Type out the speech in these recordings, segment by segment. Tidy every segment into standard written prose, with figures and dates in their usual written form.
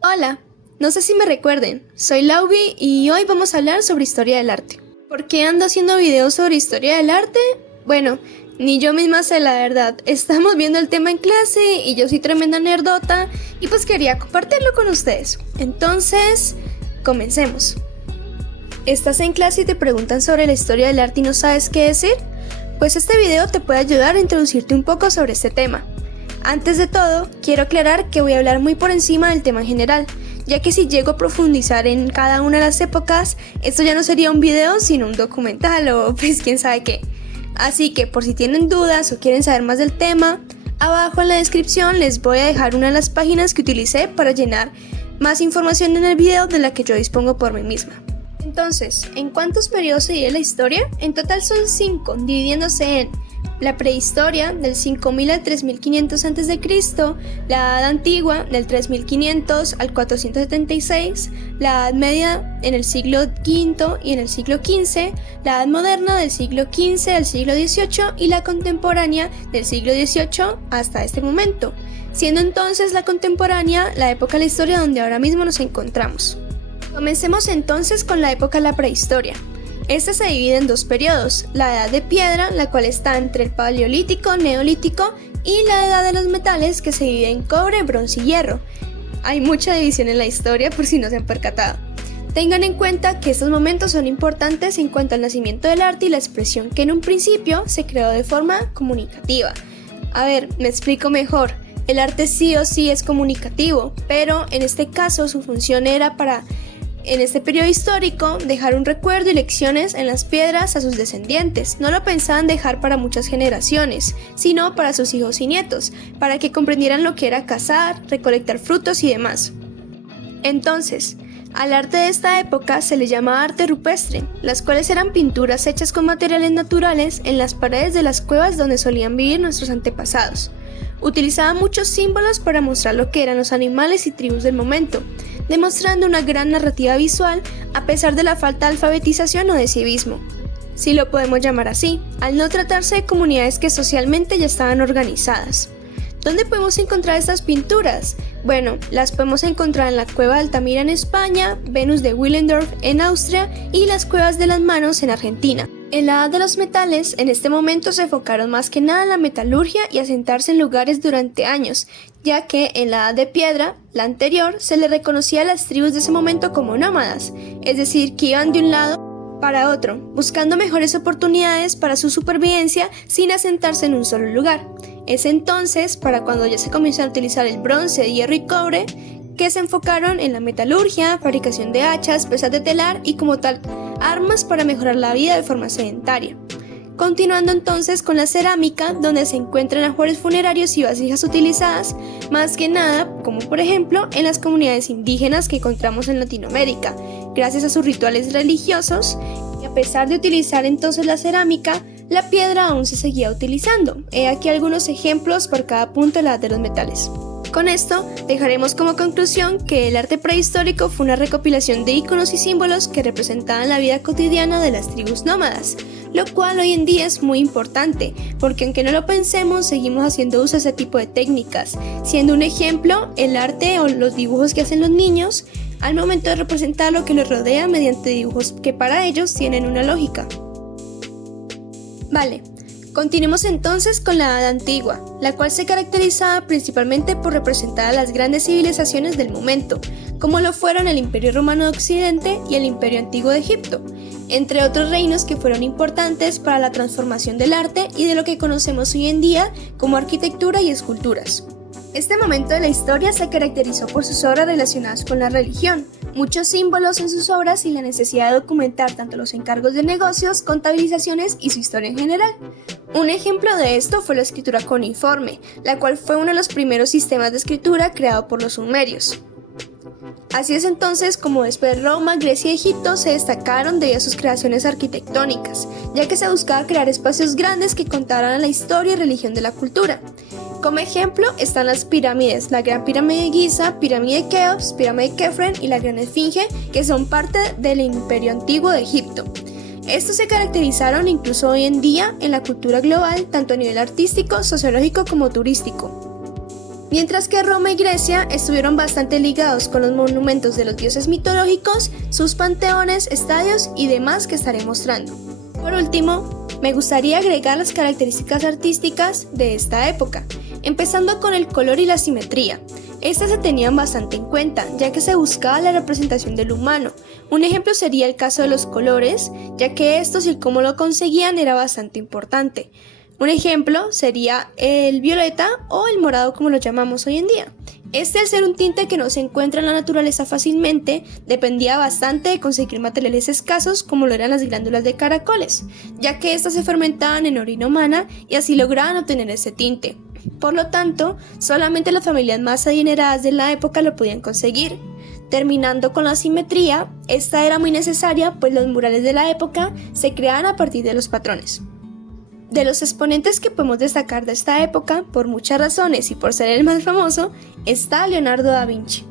Hola, no sé si me recuerden, soy Laubi y hoy vamos a hablar sobre historia del arte. ¿Por qué ando haciendo videos sobre historia del arte? Bueno, ni yo misma sé la verdad, estamos viendo el tema en clase y yo soy tremenda nerdota y pues quería compartirlo con ustedes. Entonces, comencemos. ¿Estás en clase y te preguntan sobre la historia del arte y no sabes qué decir? Pues este video te puede ayudar a introducirte un poco sobre este tema. Antes de todo, quiero aclarar que voy a hablar muy por encima del tema en general, ya que si llego a profundizar en cada una de las épocas, esto ya no sería un video sino un documental o pues quién sabe qué. Así que por si tienen dudas o quieren saber más del tema, abajo en la descripción les voy a dejar una de las páginas que utilicé para llenar más información en el video de la que yo dispongo por mí misma. Entonces, ¿en cuántos periodos se divide la historia? En total son 5, dividiéndose en la prehistoria del 5000 al 3500 a.C., la Edad Antigua del 3500 al 476, la Edad Media en el siglo V y en el siglo XV, la Edad Moderna del siglo XV al siglo XVIII y la contemporánea del siglo XVIII hasta este momento, siendo entonces la contemporánea la época de la historia donde ahora mismo nos encontramos. Comencemos entonces con la época de la prehistoria. Esta se divide en dos periodos, la Edad de Piedra, la cual está entre el Paleolítico, Neolítico, y la Edad de los Metales, que se divide en cobre, bronce y hierro. Hay mucha división en la historia por si no se han percatado. Tengan en cuenta que estos momentos son importantes en cuanto al nacimiento del arte y la expresión que en un principio se creó de forma comunicativa. A ver, me explico mejor. El arte sí o sí es comunicativo, pero en este caso su función era para, en este periodo histórico, dejar un recuerdo y lecciones en las piedras a sus descendientes. No lo pensaban dejar para muchas generaciones, sino para sus hijos y nietos, para que comprendieran lo que era cazar, recolectar frutos y demás. Entonces, al arte de esta época se le llama arte rupestre, las cuales eran pinturas hechas con materiales naturales en las paredes de las cuevas donde solían vivir nuestros antepasados. Utilizaban muchos símbolos para mostrar lo que eran los animales y tribus del momento, demostrando una gran narrativa visual a pesar de la falta de alfabetización o de civismo, si lo podemos llamar así, al no tratarse de comunidades que socialmente ya estaban organizadas. ¿Dónde podemos encontrar estas pinturas? Bueno, las podemos encontrar en la Cueva de Altamira en España, Venus de Willendorf en Austria y las Cuevas de las Manos en Argentina. En la Edad de los Metales, en este momento se enfocaron más que nada en la metalurgia y asentarse en lugares durante años, ya que en la Edad de Piedra, la anterior, se le reconocía a las tribus de ese momento como nómadas, es decir, que iban de un lado para otro, buscando mejores oportunidades para su supervivencia sin asentarse en un solo lugar. Es entonces, para cuando ya se comenzó a utilizar el bronce, hierro y cobre, que se enfocaron en la metalurgia, fabricación de hachas, piezas de telar y como tal, armas para mejorar la vida de forma sedentaria. Continuando entonces con la cerámica, donde se encuentran ajuares funerarios y vasijas utilizadas, más que nada, como por ejemplo en las comunidades indígenas que encontramos en Latinoamérica, gracias a sus rituales religiosos, y a pesar de utilizar entonces la cerámica, la piedra aún se seguía utilizando. He aquí algunos ejemplos por cada punto de la edad de los metales. Con esto, dejaremos como conclusión que el arte prehistórico fue una recopilación de íconos y símbolos que representaban la vida cotidiana de las tribus nómadas, lo cual hoy en día es muy importante, porque aunque no lo pensemos, seguimos haciendo uso de ese tipo de técnicas, siendo un ejemplo el arte o los dibujos que hacen los niños al momento de representar lo que los rodea mediante dibujos que para ellos tienen una lógica. Vale. Continuemos entonces con la Edad Antigua, la cual se caracterizaba principalmente por representar a las grandes civilizaciones del momento, como lo fueron el Imperio Romano de Occidente y el Imperio Antiguo de Egipto, entre otros reinos que fueron importantes para la transformación del arte y de lo que conocemos hoy en día como arquitectura y esculturas. Este momento de la historia se caracterizó por sus obras relacionadas con la religión, muchos símbolos en sus obras y la necesidad de documentar tanto los encargos de negocios, contabilizaciones y su historia en general. Un ejemplo de esto fue la escritura cuneiforme, la cual fue uno de los primeros sistemas de escritura creado por los sumerios. Así es entonces como después de Roma, Grecia y Egipto se destacaron debido a sus creaciones arquitectónicas, ya que se buscaba crear espacios grandes que contaran la historia y religión de la cultura. Como ejemplo están las pirámides, la Gran Pirámide de Giza, Pirámide de Keops, Pirámide de Kefren y la Gran Esfinge, que son parte del Imperio Antiguo de Egipto. Estos se caracterizaron incluso hoy en día en la cultura global, tanto a nivel artístico, sociológico como turístico. Mientras que Roma y Grecia estuvieron bastante ligados con los monumentos de los dioses mitológicos, sus panteones, estadios y demás que estaré mostrando. Por último, me gustaría agregar las características artísticas de esta época, empezando con el color y la simetría. Estas se tenían bastante en cuenta, ya que se buscaba la representación del humano. Un ejemplo sería el caso de los colores, ya que estos y el cómo lo conseguían era bastante importante. Un ejemplo sería el violeta o el morado como lo llamamos hoy en día. Este, al ser un tinte que no se encuentra en la naturaleza fácilmente, dependía bastante de conseguir materiales escasos como lo eran las glándulas de caracoles, ya que estas se fermentaban en orina humana y así lograban obtener ese tinte. Por lo tanto, solamente las familias más adineradas de la época lo podían conseguir. Terminando con la simetría, esta era muy necesaria pues los murales de la época se creaban a partir de los patrones. De los exponentes que podemos destacar de esta época, por muchas razones y por ser el más famoso, está Leonardo da Vinci.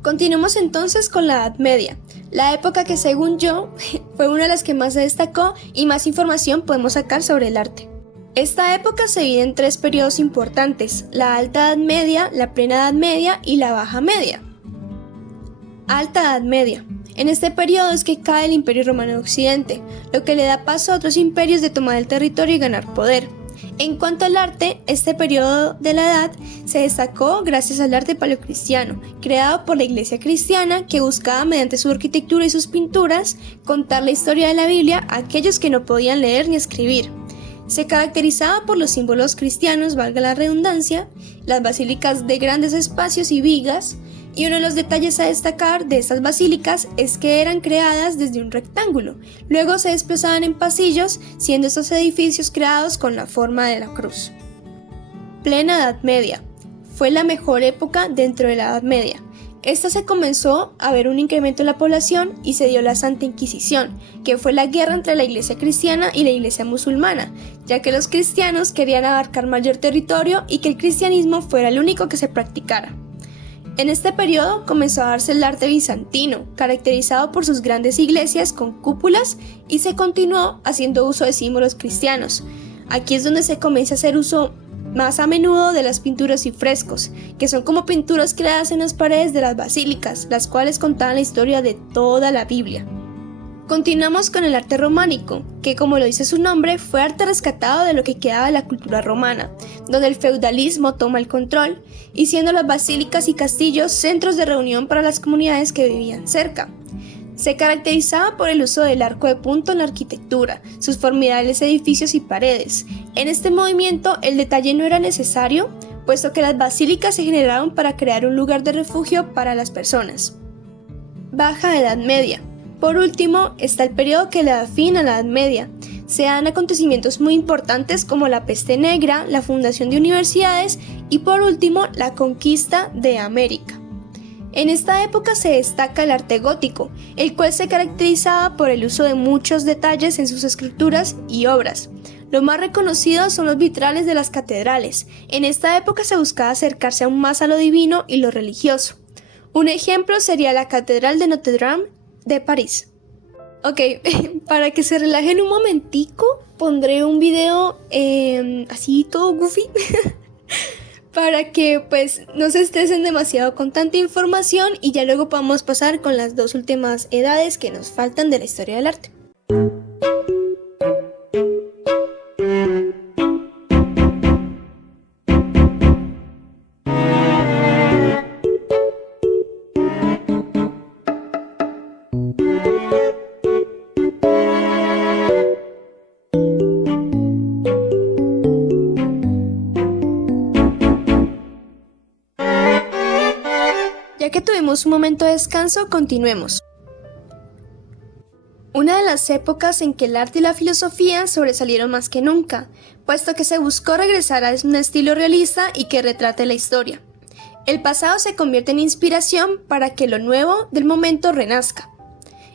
Continuemos entonces con la Edad Media, la época que según yo fue una de las que más se destacó y más información podemos sacar sobre el arte. Esta época se divide en tres periodos importantes: la Alta Edad Media, la Plena Edad Media y la Baja Media. Alta Edad Media. En este periodo es que cae el Imperio Romano de Occidente, lo que le da paso a otros imperios de tomar el territorio y ganar poder. En cuanto al arte, este periodo de la edad se destacó gracias al arte paleocristiano, creado por la Iglesia cristiana, que buscaba mediante su arquitectura y sus pinturas contar la historia de la Biblia a aquellos que no podían leer ni escribir. Se caracterizaba por los símbolos cristianos, valga la redundancia, las basílicas de grandes espacios y vigas, y uno de los detalles a destacar de estas basílicas es que eran creadas desde un rectángulo, luego se desplazaban en pasillos, siendo estos edificios creados con la forma de la cruz. Plena Edad Media. Fue la mejor época dentro de la Edad Media. Esta se comenzó a ver un incremento en la población y se dio la Santa Inquisición, que fue la guerra entre la Iglesia cristiana y la Iglesia musulmana, ya que los cristianos querían abarcar mayor territorio y que el cristianismo fuera el único que se practicara. En este periodo comenzó a darse el arte bizantino, caracterizado por sus grandes iglesias con cúpulas, y se continuó haciendo uso de símbolos cristianos. Aquí es donde se comienza a hacer uso más a menudo de las pinturas y frescos, que son como pinturas creadas en las paredes de las basílicas, las cuales contaban la historia de toda la Biblia. Continuamos con el arte románico, que como lo dice su nombre, fue arte rescatado de lo que quedaba de la cultura romana, donde el feudalismo toma el control, y siendo las basílicas y castillos centros de reunión para las comunidades que vivían cerca. Se caracterizaba por el uso del arco de punto en la arquitectura, sus formidables edificios y paredes. En este movimiento el detalle no era necesario, puesto que las basílicas se generaron para crear un lugar de refugio para las personas. Baja Edad Media. Por último, está el periodo que le da fin a la Edad Media. Se dan acontecimientos muy importantes como la peste negra, la fundación de universidades y por último la conquista de América. En esta época se destaca el arte gótico, el cual se caracterizaba por el uso de muchos detalles en sus esculturas y obras. Los más reconocidos son los vitrales de las catedrales. En esta época se buscaba acercarse aún más a lo divino y lo religioso. Un ejemplo sería la Catedral de Notre Dame de París. Ok, para que se relajen un momentico, pondré un video así todo goofy para que pues no se estresen demasiado con tanta información y ya luego podamos pasar con las dos últimas edades que nos faltan de la historia del arte. Ya que tuvimos un momento de descanso, continuemos. Una de las épocas en que el arte y la filosofía sobresalieron más que nunca, puesto que se buscó regresar a un estilo realista y que retrate la historia. El pasado se convierte en inspiración para que lo nuevo del momento renazca.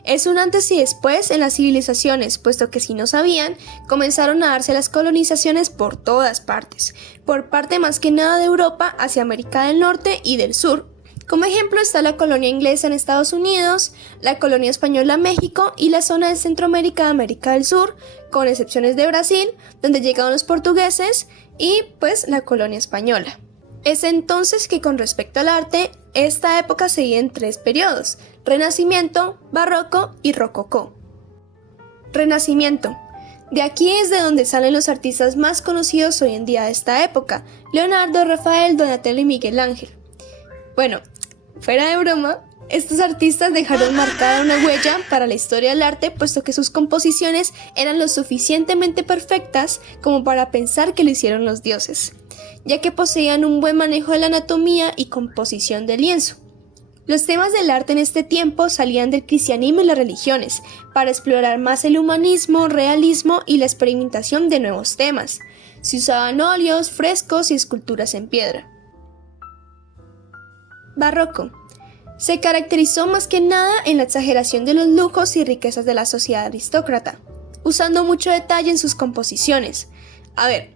Es un antes y después en las civilizaciones, puesto que si no sabían, comenzaron a darse las colonizaciones por todas partes, por parte más que nada de Europa hacia América del Norte y del Sur. Como ejemplo está la colonia inglesa en Estados Unidos, la colonia española en México y la zona de Centroamérica y América del Sur, con excepciones de Brasil, donde llegaron los portugueses, y pues la colonia española. Es entonces que con respecto al arte, esta época se divide en 3 periodos: Renacimiento, Barroco y Rococó. Renacimiento. De aquí es de donde salen los artistas más conocidos hoy en día de esta época: Leonardo, Rafael, Donatello y Miguel Ángel. Bueno, fuera de broma, estos artistas dejaron marcada una huella para la historia del arte, puesto que sus composiciones eran lo suficientemente perfectas como para pensar que lo hicieron los dioses, ya que poseían un buen manejo de la anatomía y composición del lienzo. Los temas del arte en este tiempo salían del cristianismo y las religiones, para explorar más el humanismo, realismo y la experimentación de nuevos temas. Se usaban óleos, frescos y esculturas en piedra. Barroco. Se caracterizó más que nada en la exageración de los lujos y riquezas de la sociedad aristócrata, usando mucho detalle en sus composiciones. A ver,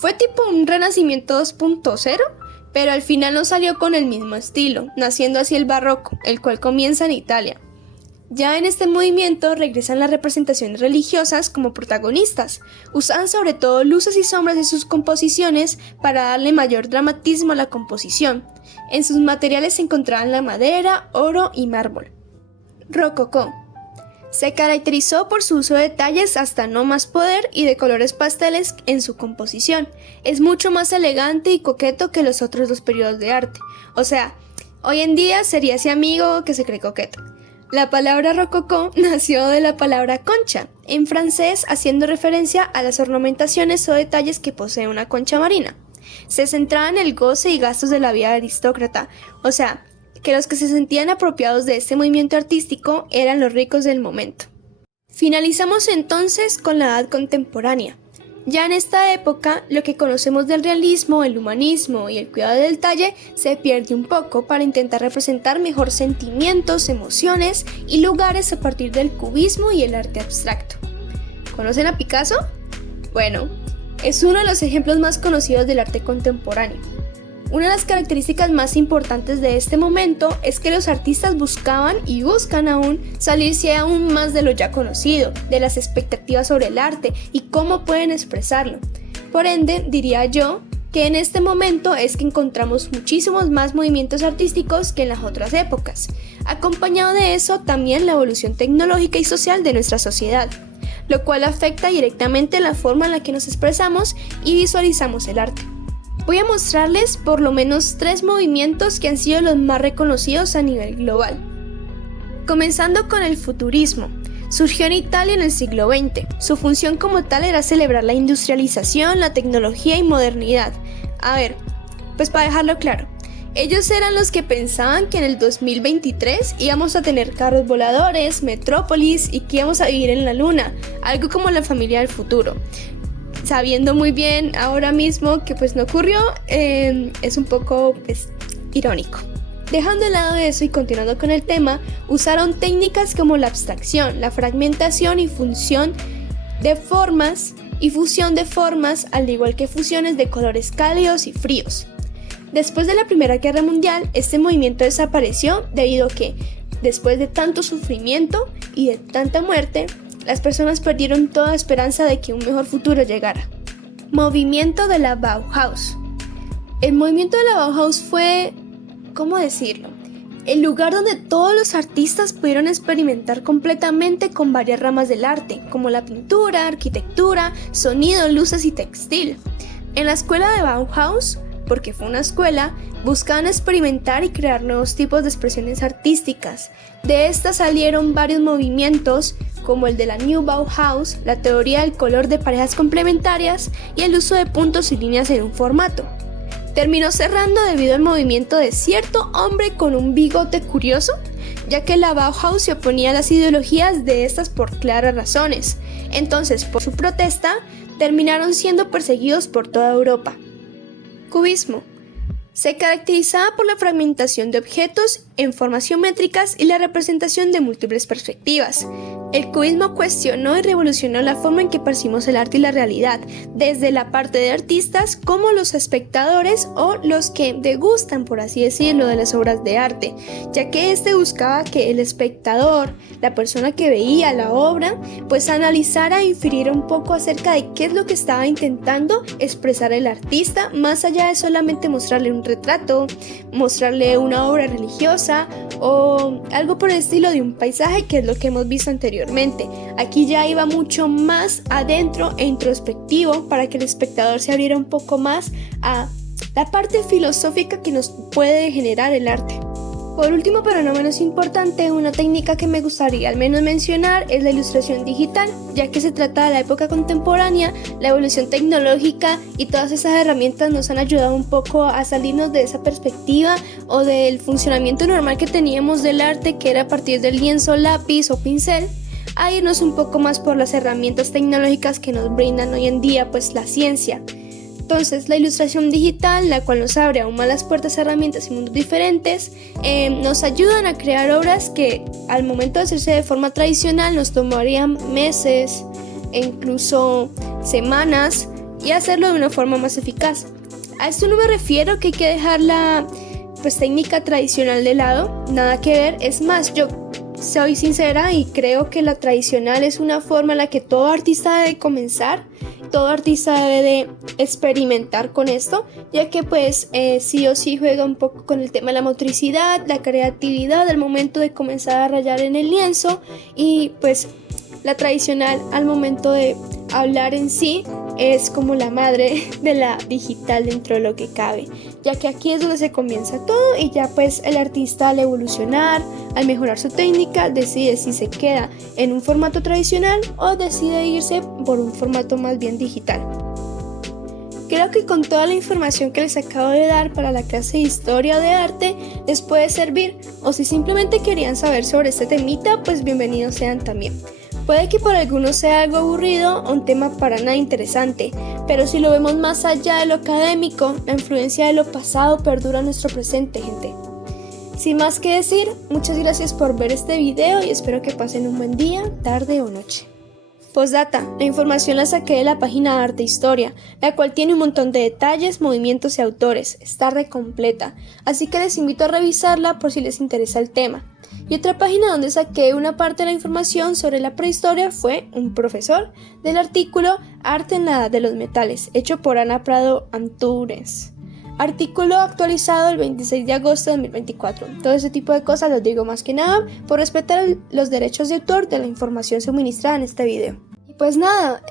fue tipo un Renacimiento 2.0, pero al final no salió con el mismo estilo, naciendo así el Barroco, el cual comienza en Italia. Ya en este movimiento regresan las representaciones religiosas como protagonistas. Usaban sobre todo luces y sombras de sus composiciones para darle mayor dramatismo a la composición. En sus materiales se encontraban la madera, oro y mármol. Rococó. Se caracterizó por su uso de detalles hasta no más poder y de colores pasteles en su composición. Es mucho más elegante y coqueto que los otros 2 periodos de arte. O sea, hoy en día sería ese amigo que se cree coqueto. La palabra rococó nació de la palabra concha, en francés, haciendo referencia a las ornamentaciones o detalles que posee una concha marina. Se centraba en el goce y gastos de la vida aristócrata, o sea, que los que se sentían apropiados de este movimiento artístico eran los ricos del momento. Finalizamos entonces con la edad contemporánea. Ya en esta época, lo que conocemos del realismo, el humanismo y el cuidado del detalle se pierde un poco para intentar representar mejor sentimientos, emociones y lugares a partir del cubismo y el arte abstracto. ¿Conocen a Picasso? Bueno, es uno de los ejemplos más conocidos del arte contemporáneo. Una de las características más importantes de este momento es que los artistas buscaban y buscan aún salirse aún más de lo ya conocido, de las expectativas sobre el arte y cómo pueden expresarlo. Por ende, diría yo que en este momento es que encontramos muchísimos más movimientos artísticos que en las otras épocas. Acompañado de eso, también la evolución tecnológica y social de nuestra sociedad, lo cual afecta directamente la forma en la que nos expresamos y visualizamos el arte. Voy a mostrarles por lo menos 3 movimientos que han sido los más reconocidos a nivel global. Comenzando con el futurismo. Surgió en Italia en el siglo XX. Su función como tal era celebrar la industrialización, la tecnología y modernidad. A ver, pues para dejarlo claro, ellos eran los que pensaban que en el 2023 íbamos a tener carros voladores, metrópolis y que íbamos a vivir en la luna, algo como la familia del futuro. Sabiendo muy bien ahora mismo que pues no ocurrió, es un poco irónico. Dejando de lado eso y continuando con el tema, usaron técnicas como la abstracción, la fragmentación y fusión de formas, al igual que fusiones de colores cálidos y fríos. Después de la Primera Guerra Mundial, este movimiento desapareció debido a que, después de tanto sufrimiento y de tanta muerte, las personas perdieron toda esperanza de que un mejor futuro llegara. Movimiento de la Bauhaus. El movimiento de la Bauhaus fue, ¿cómo decirlo?, el lugar donde todos los artistas pudieron experimentar completamente con varias ramas del arte, como la pintura, arquitectura, sonido, luces y textil. En la escuela de Bauhaus, porque fue una escuela, buscaban experimentar y crear nuevos tipos de expresiones artísticas. De estas salieron varios movimientos, como el de la New Bauhaus, la teoría del color de parejas complementarias y el uso de puntos y líneas en un formato. Terminó cerrando debido al movimiento de cierto hombre con un bigote curioso, ya que la Bauhaus se oponía a las ideologías de estas por claras razones. Entonces, por su protesta, terminaron siendo perseguidos por toda Europa. Cubismo. Se caracterizaba por la fragmentación de objetos en formas geométricas y la representación de múltiples perspectivas. El cubismo cuestionó y revolucionó la forma en que percibimos el arte y la realidad, desde la parte de artistas como los espectadores o los que degustan, por así decirlo, de las obras de arte, ya que buscaba que el espectador, la persona que veía la obra, pues analizara e infiriera un poco acerca de qué es lo que estaba intentando expresar el artista, más allá de solamente mostrarle un retrato, mostrarle una obra religiosa o algo por el estilo de un paisaje, que es lo que hemos visto anteriormente. Aquí ya iba mucho más adentro e introspectivo para que el espectador se abriera un poco más a la parte filosófica que nos puede generar el arte. Por último, pero no menos importante, una técnica que me gustaría al menos mencionar es la ilustración digital, ya que se trata de la época contemporánea, la evolución tecnológica y todas esas herramientas nos han ayudado un poco a salirnos de esa perspectiva o del funcionamiento normal que teníamos del arte, que era a partir del lienzo, lápiz o pincel, a irnos un poco más por las herramientas tecnológicas que nos brindan hoy en día pues la ciencia. Entonces, la ilustración digital, la cual nos abre aún más las puertas a herramientas y mundos diferentes, nos ayudan a crear obras que al momento de hacerse de forma tradicional nos tomarían meses e incluso semanas, y hacerlo de una forma más eficaz. A esto no me refiero que hay que dejar la técnica tradicional de lado, nada que ver. Es más, yo soy sincera y creo que la tradicional es una forma en la que todo artista debe comenzar. Todo artista debe de experimentar con esto, ya que pues sí o sí juega un poco con el tema de la motricidad, la creatividad al momento de comenzar a rayar en el lienzo, y pues la tradicional al momento de hablar en sí es como la madre de la digital dentro de lo que cabe, ya que aquí es donde se comienza todo y ya pues el artista al evolucionar, al mejorar su técnica, decide si se queda en un formato tradicional o decide irse por un formato más bien digital. Creo que con toda la información que les acabo de dar para la clase de historia o de arte les puede servir, o si simplemente querían saber sobre este temita, pues bienvenidos sean también. Puede que por algunos sea algo aburrido o un tema para nada interesante, pero si lo vemos más allá de lo académico, la influencia de lo pasado perdura en nuestro presente, gente. Sin más que decir, muchas gracias por ver este video y espero que pasen un buen día, tarde o noche. Postdata, la información la saqué de la página Arte Historia, la cual tiene un montón de detalles, movimientos y autores, está recompleta, así que les invito a revisarla por si les interesa el tema. Y otra página donde saqué una parte de la información sobre la prehistoria fue un profesor del artículo Arte en la Edad de los Metales, hecho por Ana Prado Antúnez. Artículo actualizado el 26 de agosto de 2024. Todo ese tipo de cosas los digo más que nada por respetar los derechos de autor de la información suministrada en este video. Y pues nada,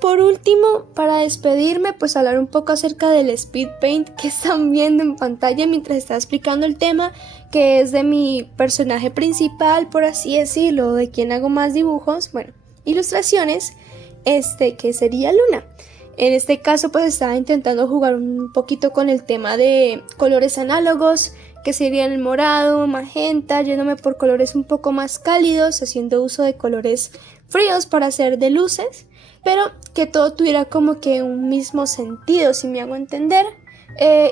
por último, para despedirme, pues hablar un poco acerca del speed paint que están viendo en pantalla mientras estaba explicando el tema, que es de mi personaje principal, por así decirlo, de quien hago más dibujos, bueno, ilustraciones, que sería Luna. En este caso pues estaba intentando jugar un poquito con el tema de colores análogos, que serían el morado, magenta, yéndome por colores un poco más cálidos, haciendo uso de colores fríos para hacer de luces, pero que todo tuviera como que un mismo sentido, si me hago entender,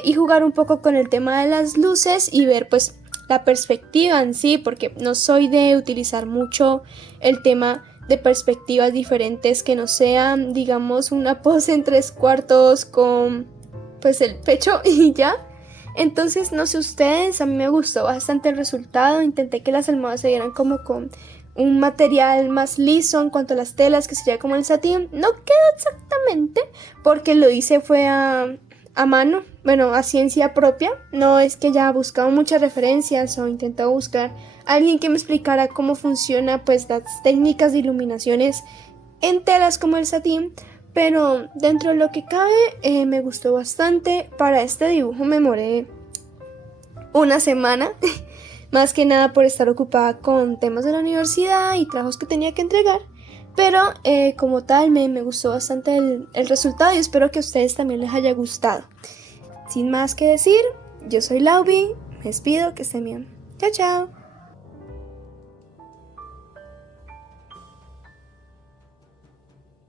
y jugar un poco con el tema de las luces y ver pues la perspectiva en sí, porque no soy de utilizar mucho el tema de perspectivas diferentes que no sean, digamos, una pose en 3/4 con pues el pecho y ya. Entonces, no sé ustedes, a mí me gustó bastante el resultado. Intenté que las almohadas se vieran como con un material más liso en cuanto a las telas, que sería como el satín. No quedó exactamente, porque lo hice fue a mano, bueno, a ciencia propia. No es que haya buscado muchas referencias o intentado buscar a alguien que me explicara cómo funciona pues las técnicas de iluminaciones en telas como el satín, pero dentro de lo que cabe me gustó bastante. Para este dibujo me demoré una semana, más que nada por estar ocupada con temas de la universidad y trabajos que tenía que entregar. Pero como tal me gustó bastante el resultado y espero que a ustedes también les haya gustado. Sin más que decir, yo soy Laubi, me despido, que estén bien. Chao, chao.